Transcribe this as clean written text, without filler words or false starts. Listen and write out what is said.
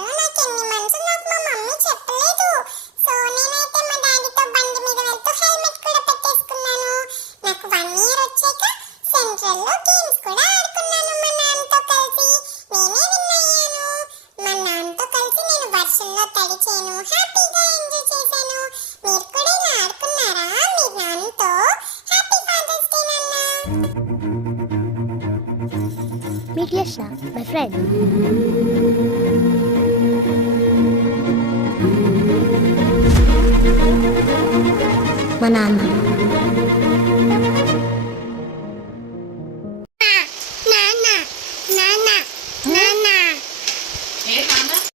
చేశాను. నాకు ఎన్ని మంత్స్ నాకు మా మమ్మీ చెప్పలేదు. సో నేనైతే మా డాడీతో బండి మీద వెళ్తూ హెల్మెట్ కూడా పెట్టేసుకున్నాను. నాకు 1 ఇయర్ వచ్చాక సెంట్రల్ లో గేమ్స్ కూడా ఆడుకున్నాను మా నాన్నతో కలిసి. నేనే విన్ అయ్యాను. మా నాన్నతో కలిసి నేను వర్షంలో తడిచాను, హ్యాపీగా ఎంజాయ్ చేశాను. మీరు కూడా ఇలా ఆడుకున్నారా మీ నాన్నతో? హ్యాపీ ఫాదర్స్ డే నాన్న. Meet Yashna, my friend. మా నాన్న